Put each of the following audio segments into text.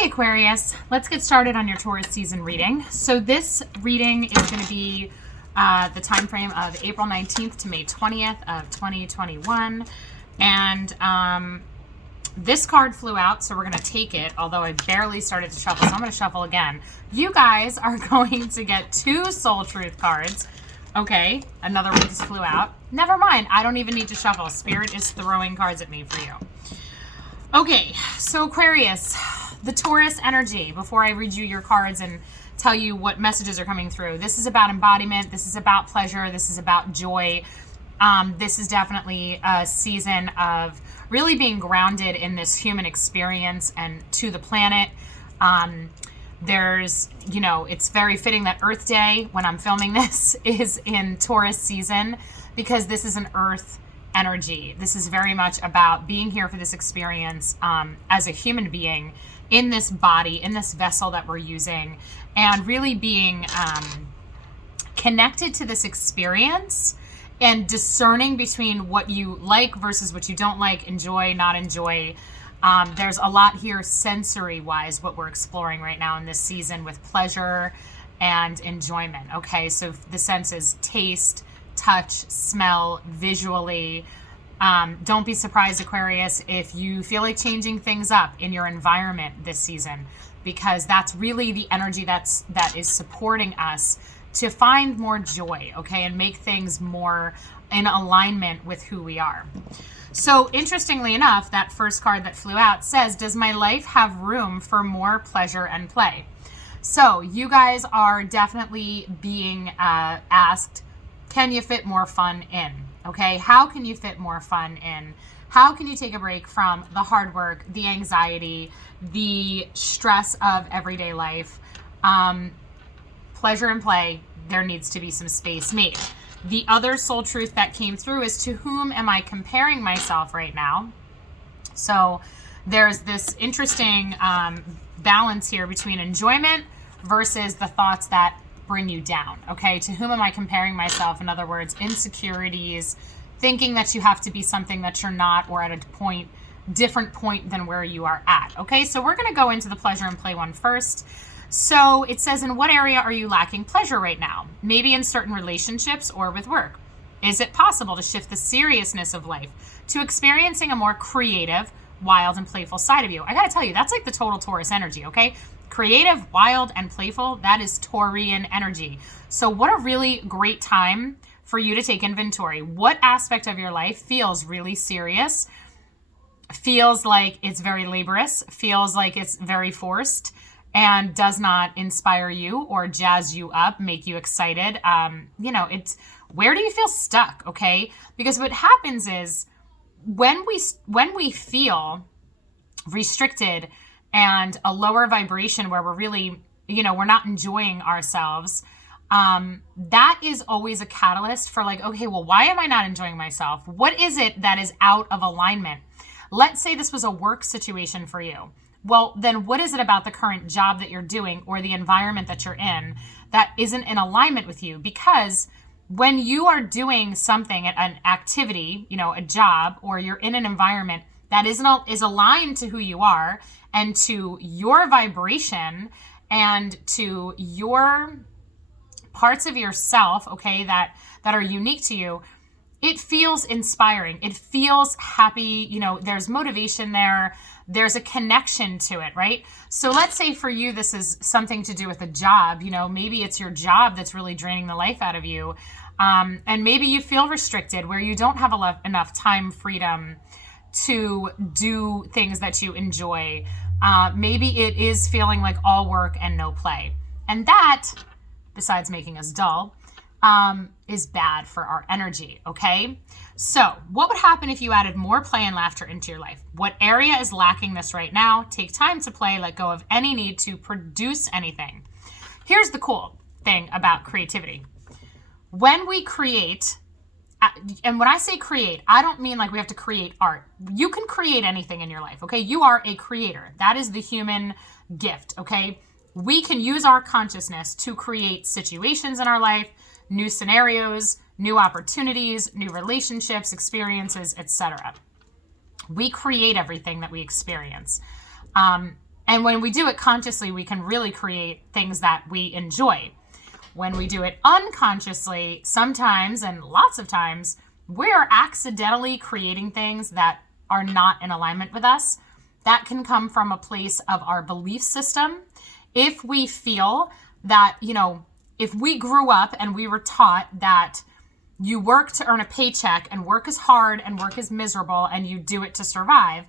Hey Aquarius, let's get started on your Taurus season reading. So this reading is going to be the time frame of April 19th to May 20th of 2021. And this card flew out, so we're going to take it, although I barely started to shuffle, so I'm going to shuffle again. You guys are going to get 2 Soul Truth cards. Okay, another one just flew out. Never mind, I don't even need to shuffle. Spirit is throwing cards at me for you. Okay, so Aquarius, the Taurus energy, before I read you your cards and tell you what messages are coming through. This is about embodiment. This is about pleasure. This is about joy. This is definitely a season of really being grounded in this human experience and to the planet. It's very fitting that Earth Day, when I'm filming this, is in Taurus season because this is an Earth energy. This is very much about being here for this experience as a human being in this body, in this vessel that we're using, and really being connected to this experience and discerning between what you like versus what you don't like, enjoy, not enjoy. There's a lot here sensory-wise, what we're exploring right now in this season with pleasure and enjoyment, okay? So the senses: taste, touch, smell, visually. Don't be surprised, Aquarius, if you feel like changing things up in your environment this season, because that's really the energy that is supporting us to find more joy, okay, and make things more in alignment with who we are. So interestingly enough, that first card that flew out says, does my life have room for more pleasure and play? So you guys are definitely being asked, can you fit more fun in? Okay, how can you fit more fun in? How can you take a break from the hard work, the anxiety, the stress of everyday life? Pleasure and play, there needs to be some space made. The other soul truth that came through is, to whom am I comparing myself right now? So there's this interesting balance here between enjoyment versus the thoughts that bring you down, okay? To whom am I comparing myself? In other words, insecurities, thinking that you have to be something that you're not, or at a different point than where you are at, okay? So we're gonna go into the pleasure and play one first. So it says, in what area are you lacking pleasure right now? Maybe in certain relationships or with work. Is it possible to shift the seriousness of life to experiencing a more creative, wild, and playful side of you? I gotta tell you, that's like the total Taurus energy, okay? Creative, wild, and playful, that is Taurian energy. So what a really great time for you to take inventory. What aspect of your life feels really serious, feels like it's very laborious, feels like it's very forced, and does not inspire you or jazz you up, make you excited? It's, where do you feel stuck, okay? Because what happens is when we feel restricted and a lower vibration where we're really, we're not enjoying ourselves, that is always a catalyst for like, okay, well, why am I not enjoying myself? What is it that is out of alignment? Let's say this was a work situation for you. Well, then what is it about the current job that you're doing or the environment that you're in that isn't in alignment with you? Because when you are doing something, an activity, a job, or you're in an environment that is aligned to who you are and to your vibration and to your parts of yourself, okay, that are unique to you, it feels inspiring. It feels happy. There's motivation there. There's a connection to it, right? So let's say for you, this is something to do with a job. Maybe it's your job that's really draining the life out of you. And maybe you feel restricted where you don't have enough time, freedom to do things that you enjoy. Maybe it is feeling like all work and no play. And that, besides making us dull, is bad for our energy, okay? So what would happen if you added more play and laughter into your life? What area is lacking this right now? Take time to play, let go of any need to produce anything. Here's the cool thing about creativity. When we create, and when I say create, I don't mean like we have to create art. You can create anything in your life, okay? You are a creator. That is the human gift, okay? We can use our consciousness to create situations in our life, new scenarios, new opportunities, new relationships, experiences, etc. We create everything that we experience. And when we do it consciously, we can really create things that we enjoy. When we do it unconsciously, sometimes and lots of times, we're accidentally creating things that are not in alignment with us. That can come from a place of our belief system. If we feel that, if we grew up and we were taught that you work to earn a paycheck and work is hard and work is miserable and you do it to survive,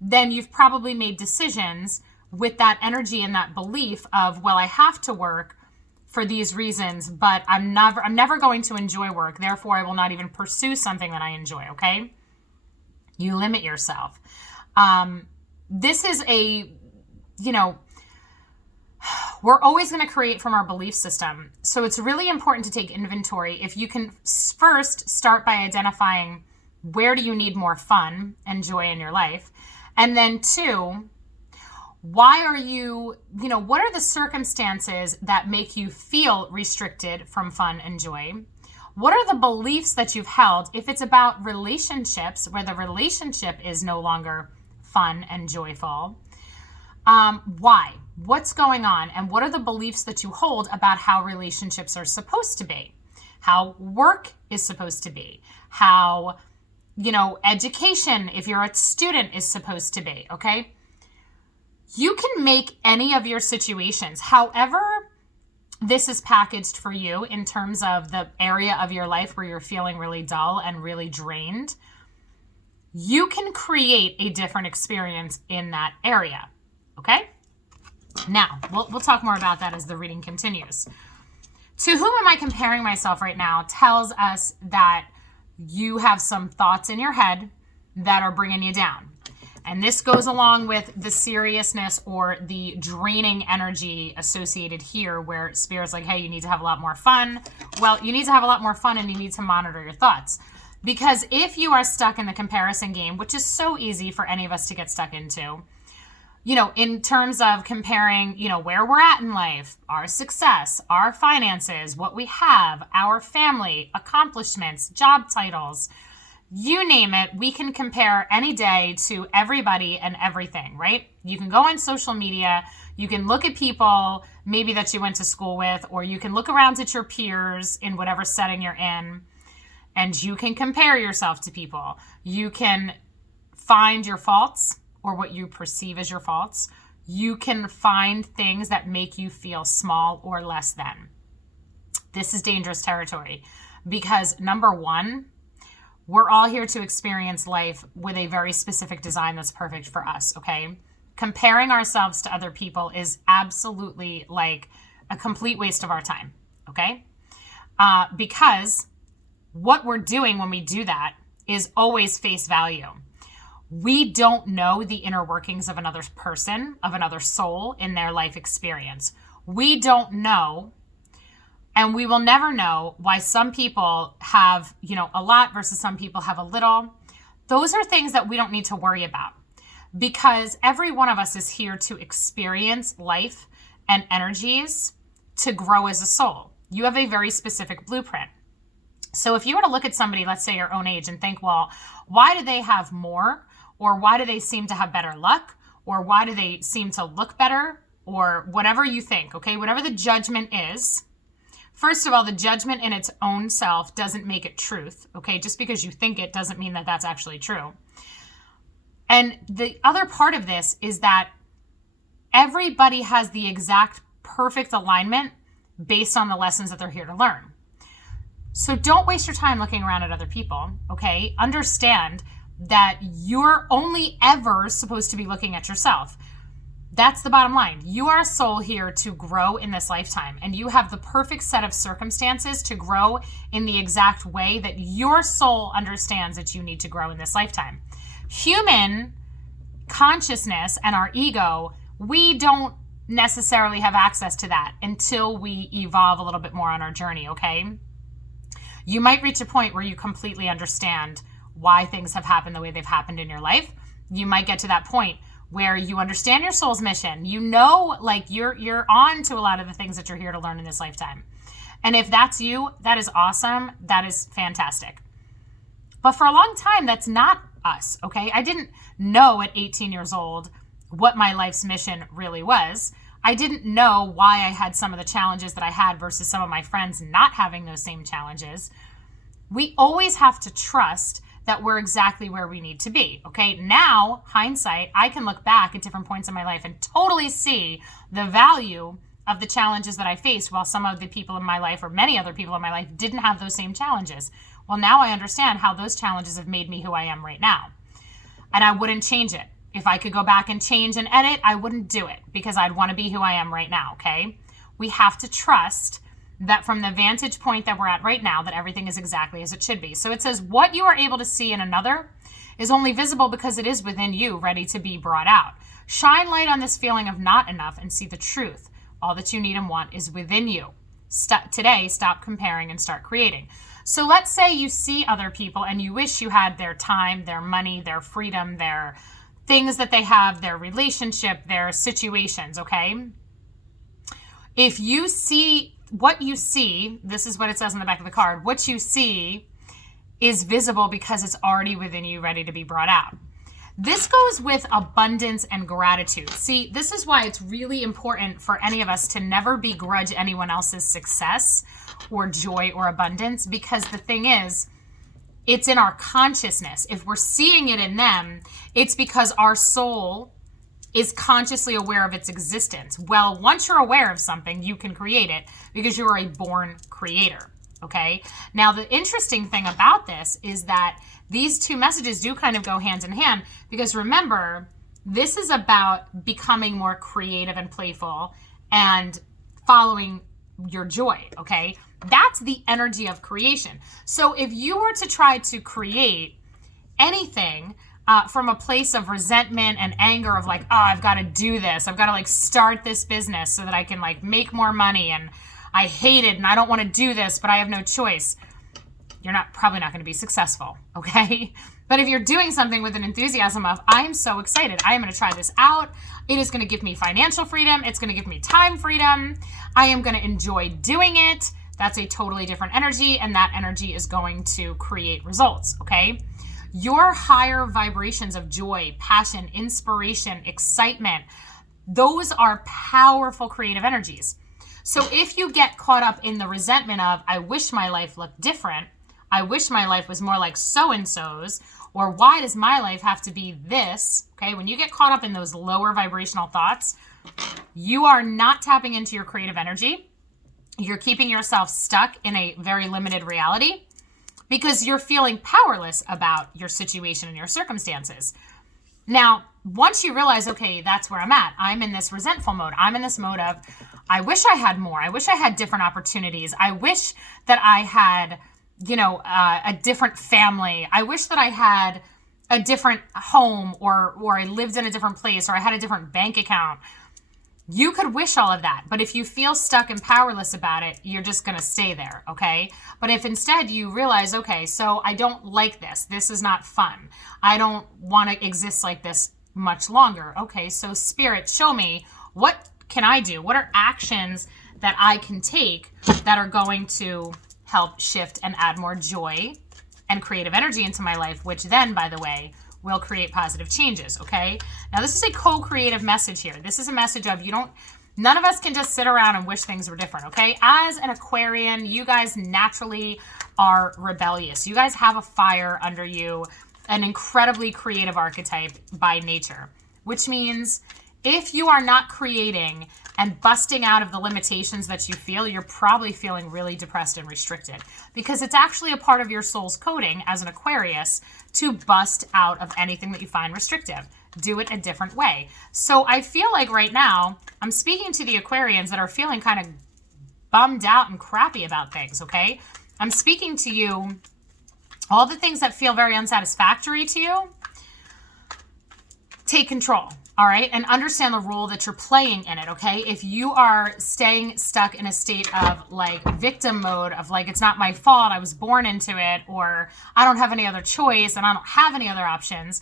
then you've probably made decisions with that energy and that belief of, well, I have to work for these reasons, but I'm never going to enjoy work. Therefore, I will not even pursue something that I enjoy. Okay. You limit yourself. This is we're always going to create from our belief system. So it's really important to take inventory. If you can first start by identifying where do you need more fun and joy in your life? And then 2, why are you, what are the circumstances that make you feel restricted from fun and joy? What are the beliefs that you've held if it's about relationships where the relationship is no longer fun and joyful? Why? What's going on? And what are the beliefs that you hold about how relationships are supposed to be? How work is supposed to be? How, education, if you're a student, is supposed to be, okay? You can make any of your situations, however this is packaged for you in terms of the area of your life where you're feeling really dull and really drained, you can create a different experience in that area, okay? Now, we'll talk more about that as the reading continues. To whom am I comparing myself right now tells us that you have some thoughts in your head that are bringing you down. And this goes along with the seriousness or the draining energy associated here where Spirit's like, hey, you need to have a lot more fun. Well, you need to have a lot more fun and you need to monitor your thoughts. Because if you are stuck in the comparison game, which is so easy for any of us to get stuck into, in terms of comparing, where we're at in life, our success, our finances, what we have, our family, accomplishments, job titles, you name it, we can compare any day to everybody and everything, right? You can go on social media, you can look at people maybe that you went to school with, or you can look around at your peers in whatever setting you're in, and you can compare yourself to people. You can find your faults or what you perceive as your faults. You can find things that make you feel small or less than. This is dangerous territory because number 1, we're all here to experience life with a very specific design that's perfect for us, okay? Comparing ourselves to other people is absolutely like a complete waste of our time, okay? Because what we're doing when we do that is always face value. We don't know the inner workings of another person, of another soul in their life experience. We don't know, and we will never know why some people have, a lot versus some people have a little. Those are things that we don't need to worry about because every one of us is here to experience life and energies to grow as a soul. You have a very specific blueprint. So if you were to look at somebody, let's say your own age, and think, well, why do they have more? Or why do they seem to have better luck? Or why do they seem to look better? Or whatever you think, okay? Whatever the judgment is. First of all, the judgment in its own self doesn't make it truth, okay? Just because you think it doesn't mean that that's actually true. And the other part of this is that everybody has the exact perfect alignment based on the lessons that they're here to learn. So don't waste your time looking around at other people, okay? Understand that you're only ever supposed to be looking at yourself. That's the bottom line. You are a soul here to grow in this lifetime, and you have the perfect set of circumstances to grow in the exact way that your soul understands that you need to grow in this lifetime. Human consciousness and our ego, we don't necessarily have access to that until we evolve a little bit more on our journey, okay? You might reach a point where you completely understand why things have happened the way they've happened in your life. You might get to that point where you understand your soul's mission. Like you're on to a lot of the things that you're here to learn in this lifetime. And if that's you, that is awesome. That is fantastic. But for a long time, that's not us, okay? I didn't know at 18 years old what my life's mission really was. I didn't know why I had some of the challenges that I had versus some of my friends not having those same challenges. We always have to trust that we're exactly where we need to be. Okay. Now, hindsight, I can look back at different points in my life and totally see the value of the challenges that I faced, while some of the people in my life, or many other people in my life, didn't have those same challenges. Well, now I understand how those challenges have made me who I am right now. And I wouldn't change it. If I could go back and change and edit, I wouldn't do it, because I'd want to be who I am right now, okay? We have to trust that from the vantage point that we're at right now, that everything is exactly as it should be. So it says, what you are able to see in another is only visible because it is within you, ready to be brought out. Shine light on this feeling of not enough and see the truth. All that you need and want is within you. Today, stop comparing and start creating. So let's say you see other people and you wish you had their time, their money, their freedom, their things that they have, their relationship, their situations, okay? If you see what you see, this is what it says on the back of the card, what you see is visible because it's already within you, ready to be brought out. This goes with abundance and gratitude. See, this is why it's really important for any of us to never begrudge anyone else's success or joy or abundance, because the thing is, it's in our consciousness. If we're seeing it in them, it's because our soul is consciously aware of its existence. Well, once you're aware of something, you can create it because you are a born creator. Okay. Now, the interesting thing about this is that these two messages do kind of go hand in hand, because remember, this is about becoming more creative and playful and following your joy. Okay. That's the energy of creation. So if you were to try to create anything from a place of resentment and anger of like, oh, I've got to do this. I've got to like start this business so that I can like make more money, and I hate it and I don't want to do this, but I have no choice. You're probably not going to be successful, okay? But if you're doing something with an enthusiasm of, I am so excited, I am going to try this out. It is going to give me financial freedom. It's going to give me time freedom. I am going to enjoy doing it. That's a totally different energy, and that energy is going to create results, okay? Your higher vibrations of joy, passion, inspiration, excitement, those are powerful creative energies. So if you get caught up in the resentment of, I wish my life looked different, I wish my life was more like so-and-so's, or why does my life have to be this, okay? When you get caught up in those lower vibrational thoughts, you are not tapping into your creative energy. You're keeping yourself stuck in a very limited reality because you're feeling powerless about your situation and your circumstances. Now, once you realize, okay, that's where I'm at. I'm in this resentful mode. I'm in this mode of, I wish I had more. I wish I had different opportunities. I wish that I had, a different family. I wish that I had a different home, or I lived in a different place, or I had a different bank account. You could wish all of that, but if you feel stuck and powerless about it, you're just going to stay there, okay? But if instead you realize, okay, so I don't like this. This is not fun. I don't want to exist like this much longer. Okay, so Spirit, show me, what can I do? What are actions that I can take that are going to help shift and add more joy and creative energy into my life, which then, by the way, will create positive changes, okay? Now, this is a co-creative message here. This is a message of none of us can just sit around and wish things were different, okay? As an Aquarian, you guys naturally are rebellious. You guys have a fire under you, an incredibly creative archetype by nature, which means if you are not creating and busting out of the limitations that you feel, you're probably feeling really depressed and restricted, because it's actually a part of your soul's coding as an Aquarius to bust out of anything that you find restrictive. Do it a different way. So I feel like right now I'm speaking to the Aquarians that are feeling kind of bummed out and crappy about things, okay? I'm speaking to you, all the things that feel very unsatisfactory to you, take control. All right. And understand the role that you're playing in it. Okay. If you are staying stuck in a state of like victim mode of like, it's not my fault, I was born into it, or I don't have any other choice and I don't have any other options.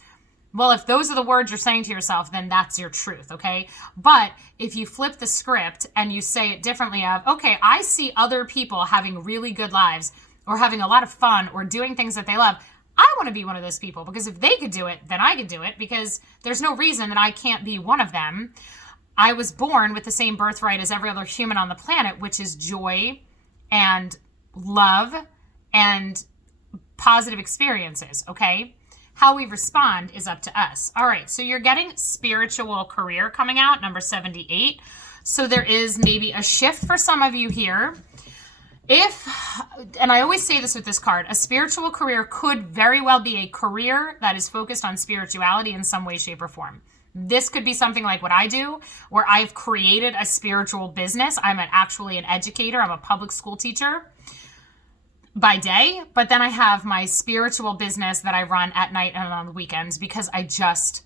Well, if those are the words you're saying to yourself, then that's your truth. Okay. But if you flip the script and you say it differently of, okay, I see other people having really good lives or having a lot of fun or doing things that they love, I want to be one of those people, because if they could do it, then I could do it, because there's no reason that I can't be one of them. I was born with the same birthright as every other human on the planet, which is joy and love and positive experiences, okay? How we respond is up to us. All right, so you're getting spiritual career coming out, number 78. So there is maybe a shift for some of you here. And I always say this with this card, a spiritual career could very well be a career that is focused on spirituality in some way, shape, or form. This could be something like what I do, where I've created a spiritual business. I'm actually an educator. I'm a public school teacher by day, but then I have my spiritual business that I run at night and on the weekends because I just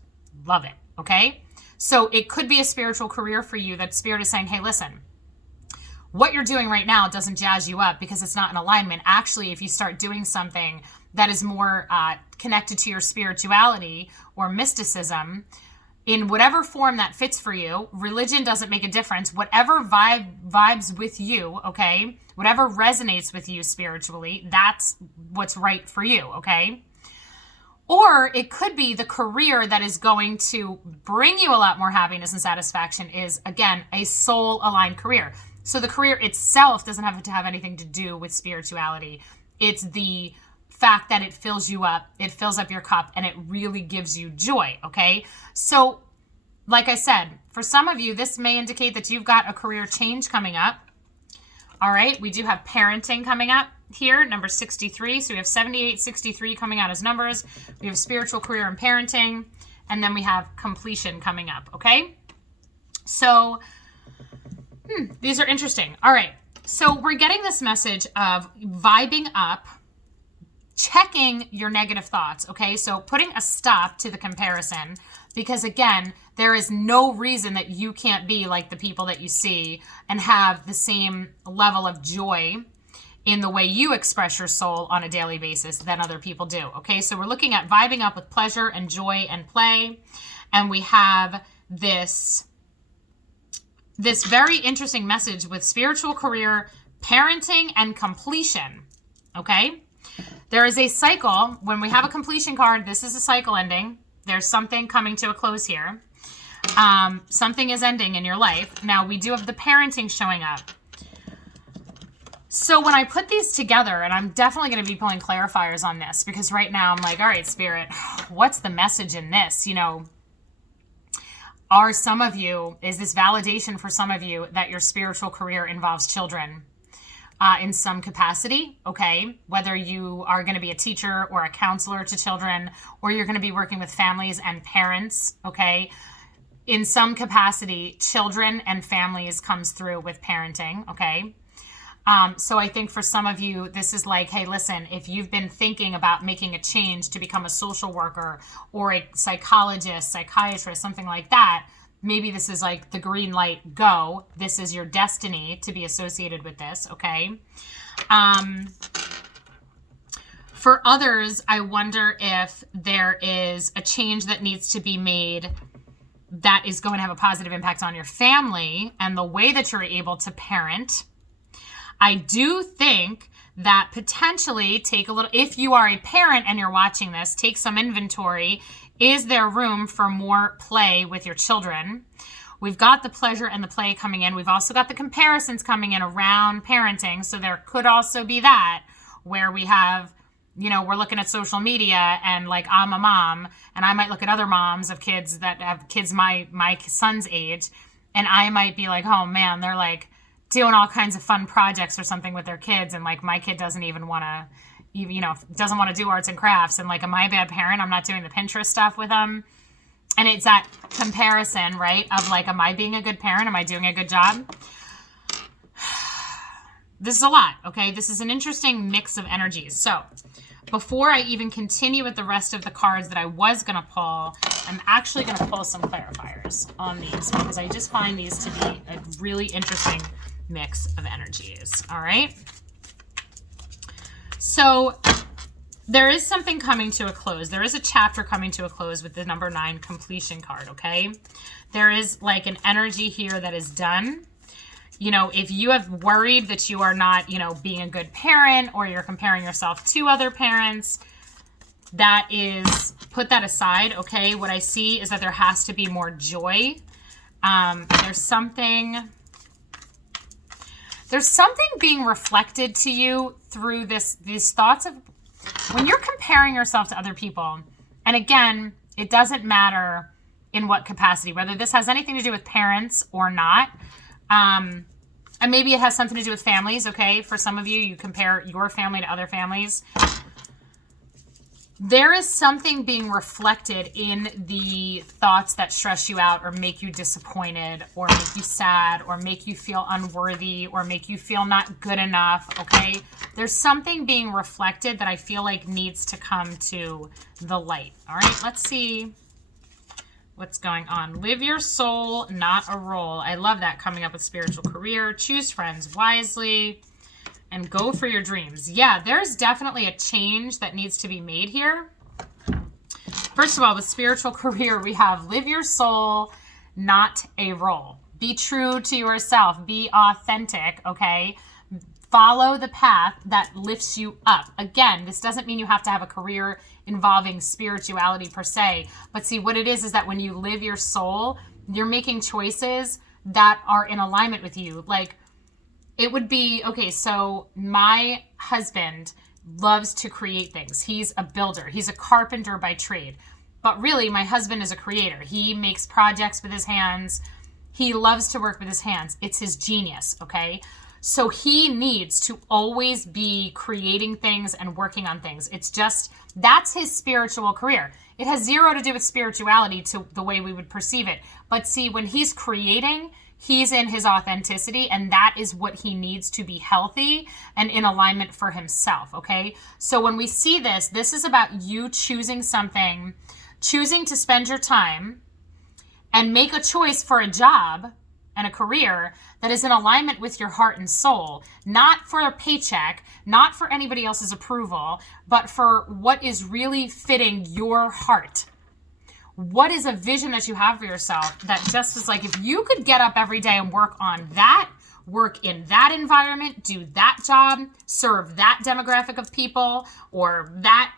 love it, okay? So it could be a spiritual career for you that Spirit is saying, hey, listen, what you're doing right now doesn't jazz you up because it's not in alignment. Actually, if you start doing something that is more connected to your spirituality or mysticism, in whatever form that fits for you, religion doesn't make a difference. Whatever vibes with you, okay? Whatever resonates with you spiritually, that's what's right for you, okay? Or it could be the career that is going to bring you a lot more happiness and satisfaction is, again, a soul-aligned career. So the career itself doesn't have to have anything to do with spirituality. It's the fact that it fills you up, it fills up your cup, and it really gives you joy, okay? So, like I said, for some of you, this may indicate that you've got a career change coming up. All right, we do have parenting coming up here, number 63. So we have 78, 63 coming out as numbers. We have spiritual career and parenting, and then we have completion coming up, okay? So, these are interesting. All right, so we're getting this message of vibing up, checking your negative thoughts, okay? So putting a stop to the comparison, because again, there is no reason that you can't be like the people that you see and have the same level of joy in the way you express your soul on a daily basis than other people do, okay? So we're looking at vibing up with pleasure and joy and play, and we have this very interesting message with spiritual career, parenting, and completion, okay? There is a cycle. When we have a completion card, this is a cycle ending. There's something coming to a close here. Something is ending in your life. Now, we do have the parenting showing up. So when I put these together, and I'm definitely going to be pulling clarifiers on this, because right now I'm like, all right, Spirit, what's the message in this? You know, is this validation for some of you that your spiritual career involves children? In some capacity, okay? Whether you are going to be a teacher or a counselor to children, or you're going to be working with families and parents, okay? In some capacity, children and families comes through with parenting, okay? So I think for some of you, this is like, hey, listen, if you've been thinking about making a change to become a social worker or a psychologist, psychiatrist, something like that, maybe this is like the green light, go. This is your destiny to be associated with this, okay? For others, I wonder if there is a change that needs to be made that is going to have a positive impact on your family and the way that you're able to parent. I do think that potentially if you are a parent and you're watching this, take some inventory. Is there room for more play with your children? We've got the pleasure and the play coming in. We've also got the comparisons coming in around parenting. So there could also be that where we have, you know, we're looking at social media and like I'm a mom and I might look at other moms of kids that have kids my son's age. And I might be like, oh man, they're like doing all kinds of fun projects or something with their kids. And like my kid doesn't even want to, doesn't want to do arts and crafts. And like, am I a bad parent? I'm not doing the Pinterest stuff with them. And it's that comparison, right? Of like, am I being a good parent? Am I doing a good job? This is a lot, okay? This is an interesting mix of energies. So before I even continue with the rest of the cards that I was going to pull, I'm actually going to pull some clarifiers on these because I just find these to be a really interesting mix of energies, all right? So there is something coming to a close. There is a chapter coming to a close with the number 9 completion card, okay? There is like an energy here that is done. You know, if you have worried that you are not, being a good parent or you're comparing yourself to other parents, that is, put that aside, okay? What I see is that there has to be more joy. There's something being reflected to you through these thoughts of when you're comparing yourself to other people. And again, it doesn't matter in what capacity, whether this has anything to do with parents or not. And maybe it has something to do with families, okay? For some of you, you compare your family to other families. There is something being reflected in the thoughts that stress you out or make you disappointed or make you sad or make you feel unworthy or make you feel not good enough, okay? There's something being reflected that I feel like needs to come to the light. All right, let's see what's going on. Live your soul, not a role. I love that coming up with spiritual career. Choose friends wisely. And go for your dreams. Yeah, there's definitely a change that needs to be made here. First of all, with spiritual career, we have live your soul, not a role. Be true to yourself. Be authentic, okay? Follow the path that lifts you up. Again, this doesn't mean you have to have a career involving spirituality per se. But see, what it is that when you live your soul, you're making choices that are in alignment with you. Like, it would be, okay, so my husband loves to create things. He's a builder. He's a carpenter by trade. But really, my husband is a creator. He makes projects with his hands. He loves to work with his hands. It's his genius, okay? So he needs to always be creating things and working on things. It's just, that's his spiritual career. It has zero to do with spirituality to the way we would perceive it. But see, when he's creating, he's in his authenticity, and that is what he needs to be healthy and in alignment for himself, okay? So when we see this, this is about you choosing something, choosing to spend your time and make a choice for a job and a career that is in alignment with your heart and soul, not for a paycheck, not for anybody else's approval, but for what is really fitting your heart. What is a vision that you have for yourself that just is like, if you could get up every day and work on that, work in that environment, do that job, serve that demographic of people, or that,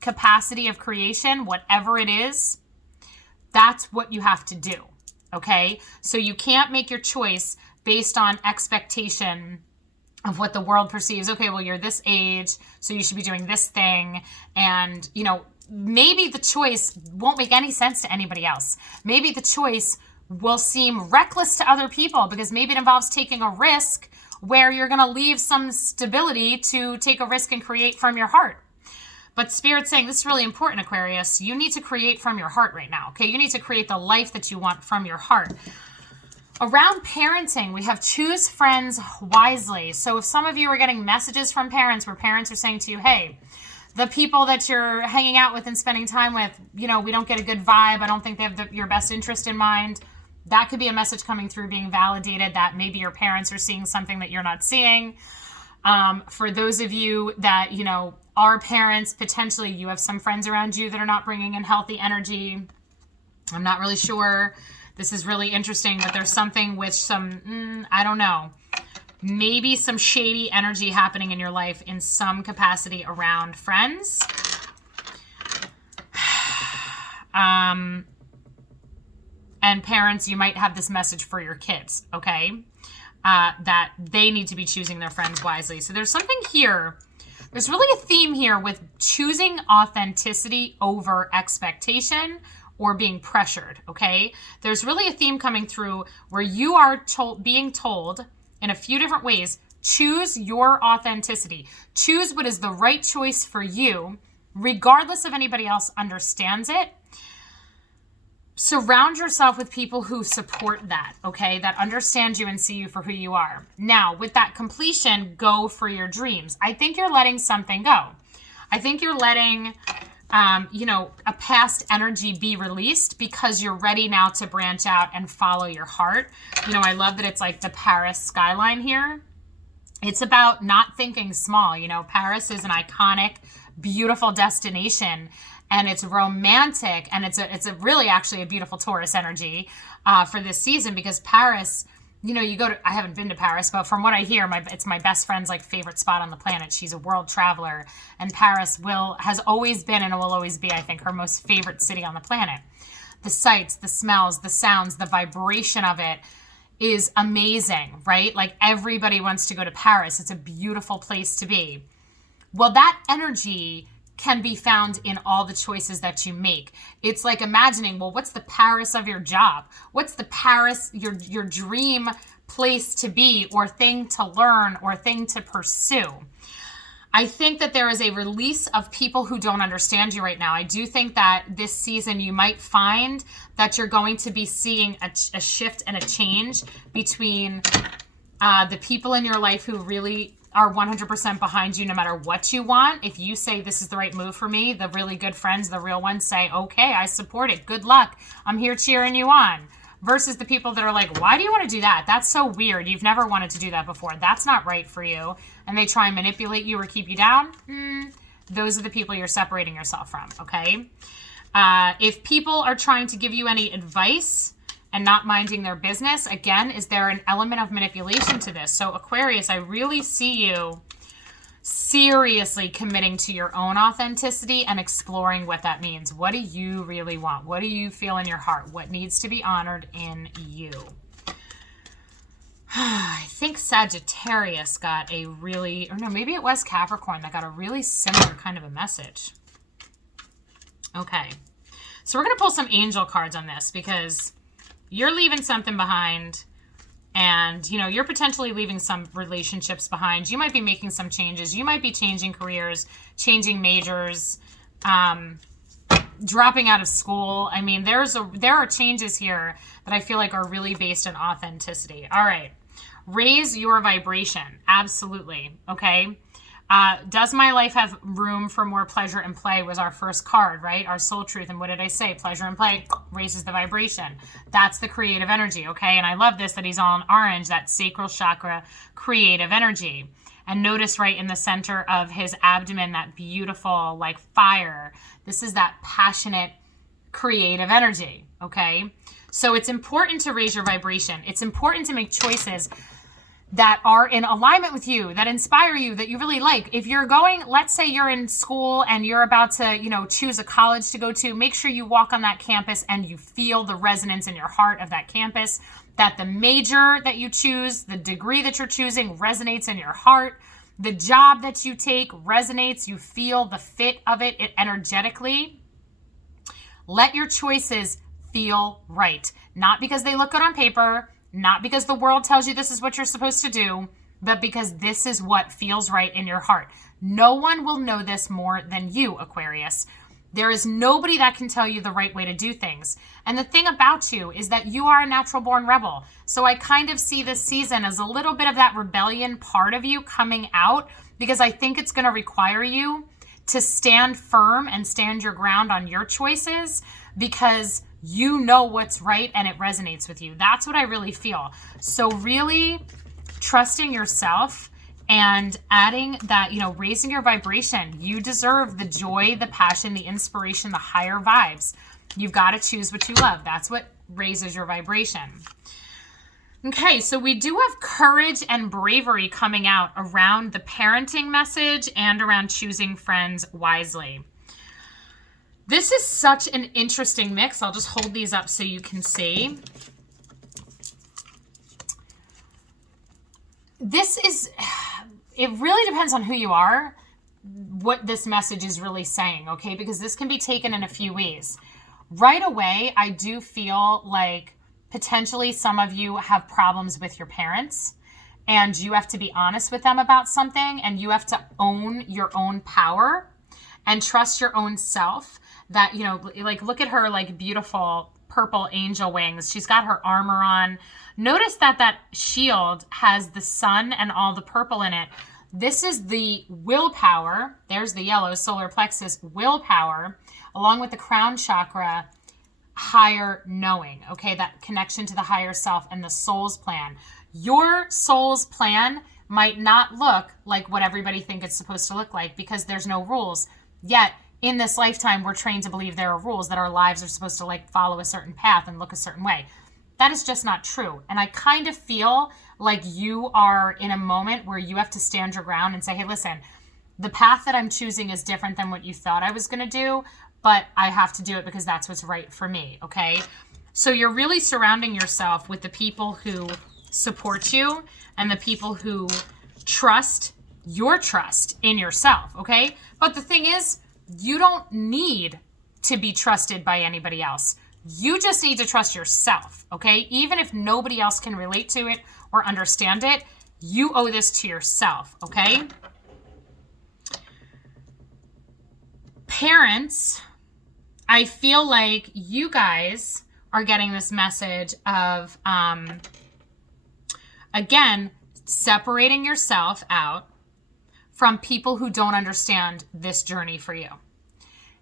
capacity of creation, whatever it is, that's what you have to do. Okay? So you can't make your choice based on expectation of what the world perceives. Okay, well, you're this age, so you should be doing this thing. And, maybe the choice won't make any sense to anybody else. Maybe the choice will seem reckless to other people because maybe it involves taking a risk where you're going to leave some stability to take a risk and create from your heart. But Spirit's saying, this is really important, Aquarius. You need to create from your heart right now, okay? You need to create the life that you want from your heart. Around parenting, we have choose friends wisely. So if some of you are getting messages from parents where parents are saying to you, hey, the people that you're hanging out with and spending time with, we don't get a good vibe. I don't think they have your best interest in mind. That could be a message coming through being validated that maybe your parents are seeing something that you're not seeing. For those of you that, are parents, potentially you have some friends around you that are not bringing in healthy energy. I'm not really sure. This is really interesting, but there's something with some, I don't know. Maybe some shady energy happening in your life in some capacity around friends. And parents, you might have this message for your kids, okay? That they need to be choosing their friends wisely. So there's something here. There's really a theme here with choosing authenticity over expectation or being pressured, okay? There's really a theme coming through where you are being told in a few different ways, choose your authenticity. Choose what is the right choice for you, regardless if anybody else understands it. Surround yourself with people who support that, okay? That understand you and see you for who you are. Now, with that completion, go for your dreams. I think you're letting something go. I think you're letting, a past energy be released because you're ready now to branch out and follow your heart. I love that it's like the Paris skyline here. It's about not thinking small. Paris is an iconic, beautiful destination, and it's romantic, and it's a really actually a beautiful Taurus energy for this season because Paris you go to, I haven't been to Paris, but from what I hear, it's my best friend's like favorite spot on the planet. She's a world traveler, and Paris has always been and will always be, I think, her most favorite city on the planet. The sights, the smells, the sounds, the vibration of it is amazing, right? Like everybody wants to go to Paris. It's a beautiful place to be. Well, that energy can be found in all the choices that you make. It's like imagining, well, what's the Paris of your job? What's the Paris, your dream place to be, or thing to learn, or thing to pursue? I think that there is a release of people who don't understand you right now. I do think that this season you might find that you're going to be seeing a shift and a change between the people in your life who really are 100% behind you no matter what you want. If you say this is the right move for me, the really good friends, the real ones say, okay, I support it. Good luck. I'm here cheering you on. Versus the people that are like, why do you want to do that? That's so weird. You've never wanted to do that before. That's not right for you. And they try and manipulate you or keep you down. Those are the people you're separating yourself from, okay? If people are trying to give you any advice and not minding their business, again, is there an element of manipulation to this? So Aquarius, I really see you seriously committing to your own authenticity and exploring what that means. What do you really want? What do you feel in your heart? What needs to be honored in you? I think Sagittarius got a really, or no, maybe it was Capricorn that got a really similar kind of a message. Okay. So we're going to pull some angel cards on this because you're leaving something behind, and, you're potentially leaving some relationships behind. You might be making some changes. You might be changing careers, changing majors, dropping out of school. I mean, there are changes here that I feel like are really based on authenticity. All right. Raise your vibration. Absolutely. Okay. Does my life have room for more pleasure and play was our first card, right? Our soul truth. And what did I say? Pleasure and play raises the vibration. That's the creative energy, okay? And I love this, that he's all in orange, that sacral chakra creative energy. And notice right in the center of his abdomen, that beautiful like fire. This is that passionate creative energy, okay? So it's important to raise your vibration. It's important to make choices that are in alignment with you, that inspire you, that you really like. If you're going, let's say you're in school and you're about to, choose a college to go to, make sure you walk on that campus and you feel the resonance in your heart of that campus, that the major that you choose, the degree that you're choosing resonates in your heart, the job that you take resonates, you feel the fit of it energetically. Let your choices feel right. Not because they look good on paper, not because the world tells you this is what you're supposed to do, but because this is what feels right in your heart. No one will know this more than you, Aquarius. There is nobody that can tell you the right way to do things. And the thing about you is that you are a natural born rebel. So I kind of see this season as a little bit of that rebellion part of you coming out, because I think it's going to require you to stand firm and stand your ground on your choices, because you know what's right and it resonates with you. That's what I really feel. So really trusting yourself and adding that, raising your vibration. You deserve the joy, the passion, the inspiration, the higher vibes. You've got to choose what you love. That's what raises your vibration. Okay, so we do have courage and bravery coming out around the parenting message and around choosing friends wisely. This is such an interesting mix. I'll just hold these up so you can see. It really depends on who you are, what this message is really saying, okay? Because this can be taken in a few ways. Right away, I do feel like potentially some of you have problems with your parents, and you have to be honest with them about something, and you have to own your own power and trust your own self. That, like, look at her, like, beautiful purple angel wings. She's got her armor on. Notice that shield has the sun and all the purple in it. This is the willpower. There's the yellow solar plexus willpower, along with the crown chakra, higher knowing, okay? That connection to the higher self and the soul's plan. Your soul's plan might not look like what everybody thinks it's supposed to look like, because there's no rules. Yet, in this lifetime, we're trained to believe there are rules, that our lives are supposed to follow a certain path and look a certain way. That is just not true. And I kind of feel like you are in a moment where you have to stand your ground and say, hey, listen, the path that I'm choosing is different than what you thought I was going to do, but I have to do it because that's what's right for me, okay? So you're really surrounding yourself with the people who support you and the people who trust your trust in yourself, okay? But the thing is, you don't need to be trusted by anybody else. You just need to trust yourself, okay? Even if nobody else can relate to it or understand it, you owe this to yourself, okay? Parents, I feel like you guys are getting this message of, again, separating yourself out from people who don't understand this journey for you.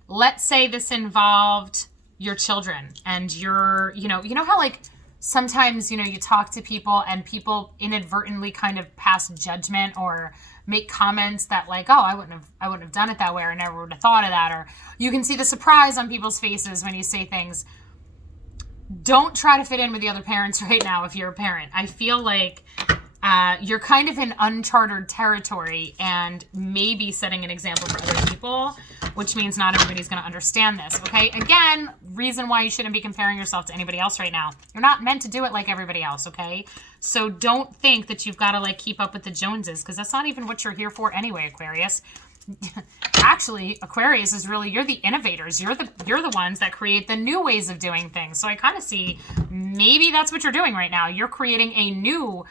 Let's say this involved your children and your, you know how like sometimes, you talk to people and people inadvertently kind of pass judgment or make comments that like, oh, I wouldn't have done it that way, or I never would have thought of that. Or you can see the surprise on people's faces when you say things. Don't try to fit in with the other parents right now if you're a parent. I feel like you're kind of in uncharted territory and maybe setting an example for other people, which means not everybody's going to understand this, okay? Again, reason why you shouldn't be comparing yourself to anybody else right now. You're not meant to do it like everybody else, okay? So don't think that you've got to like keep up with the Joneses, because that's not even what you're here for anyway, Aquarius. Actually, Aquarius is really, you're the innovators. You're the ones that create the new ways of doing things. So I kind of see maybe that's what you're doing right now. You're creating a new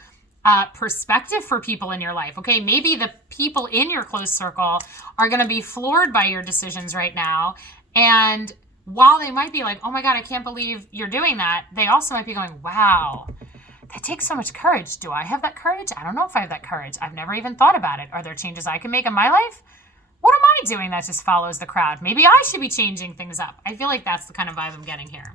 perspective for people in your life. Okay, maybe the people in your close circle are going to be floored by your decisions right now. And while they might be like, oh my God, I can't believe you're doing that, they also might be going, wow, that takes so much courage. Do I have that courage? I don't know if I have that courage. I've never even thought about it. Are there changes I can make in my life? What am I doing that just follows the crowd? Maybe I should be changing things up. I feel like that's the kind of vibe I'm getting here.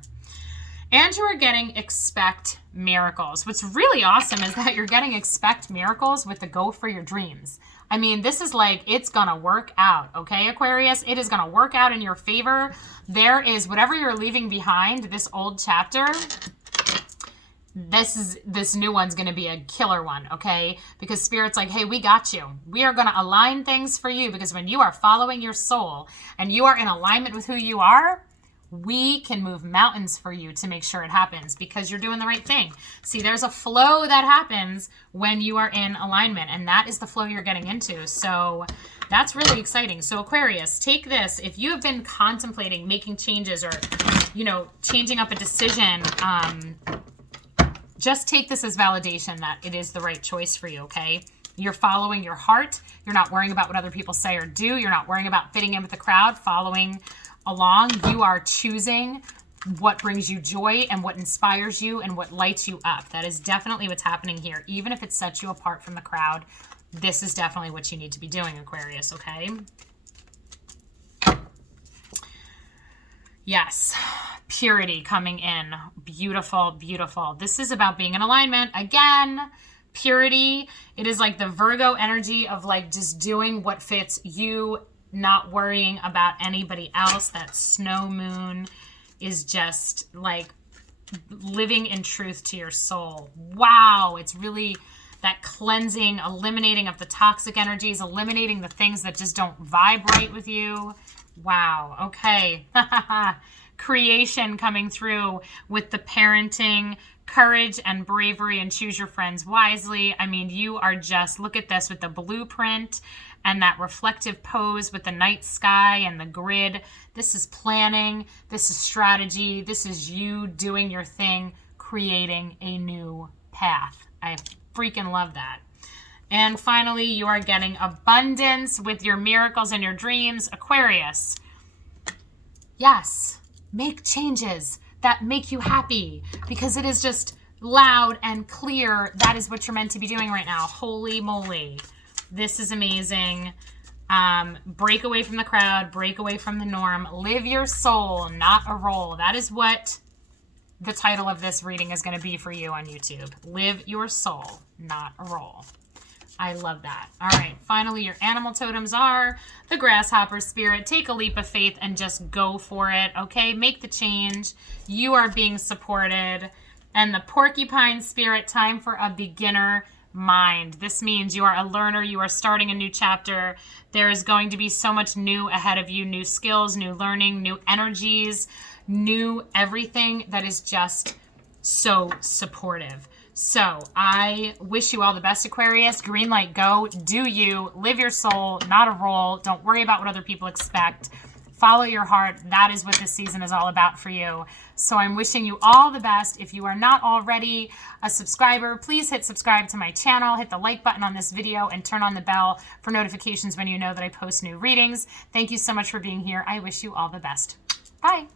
And you are getting expect miracles. What's really awesome is that you're getting expect miracles with the go for your dreams. I mean, this is like, it's going to work out, okay, Aquarius? It is going to work out in your favor. There is whatever you're leaving behind, this old chapter, this new one's going to be a killer one, okay? Because Spirit's like, hey, we got you. We are going to align things for you, because when you are following your soul and you are in alignment with who you are, we can move mountains for you to make sure it happens, because you're doing the right thing. See, there's a flow that happens when you are in alignment, and that is the flow you're getting into. So that's really exciting. So Aquarius, take this. If you have been contemplating making changes or, changing up a decision, just take this as validation that it is the right choice for you, okay? You're following your heart. You're not worrying about what other people say or do. You're not worrying about fitting in with the crowd, following along. You are choosing what brings you joy and what inspires you and what lights you up. That is definitely what's happening here. Even if it sets you apart from the crowd, this is definitely what you need to be doing, Aquarius, okay? Yes, purity coming in. Beautiful, beautiful. This is about being in alignment. Again, purity. It is like the Virgo energy of like just doing what fits you, not worrying about anybody else. That snow moon is just like living in truth to your soul. Wow. It's really that cleansing, eliminating of the toxic energies, eliminating the things that just don't vibe right with you. Wow. Okay. Creation coming through with the parenting, courage and bravery, and choose your friends wisely. I mean, you are just, look at this with the blueprint and that reflective pose with the night sky and the grid. This is planning. This is strategy. This is you doing your thing, creating a new path. I freaking love that. And finally, you are getting abundance with your miracles and your dreams. Aquarius, yes, make changes that make you happy, because it is just loud and clear. That is what you're meant to be doing right now. Holy moly. This is amazing. Break away from the crowd, break away from the norm, live your soul, not a role. That is what the title of this reading is going to be for you on YouTube. Live your soul, not a role. I love that. All right. Finally, your animal totems are the grasshopper spirit. Take a leap of faith and just go for it. Okay. Make the change. You are being supported. And the porcupine spirit, time for a beginner mind. This means you are a learner. You are starting a new chapter. There is going to be so much new ahead of you, new skills, new learning, new energies, new everything that is just so supportive. So I wish you all the best, Aquarius. Green light, go. Do you. Live your soul, not a role. Don't worry about what other people expect. Follow your heart. That is what this season is all about for you. So I'm wishing you all the best. If you are not already a subscriber, please hit subscribe to my channel, hit the like button on this video, and turn on the bell for notifications when you know that I post new readings. Thank you so much for being here. I wish you all the best. Bye.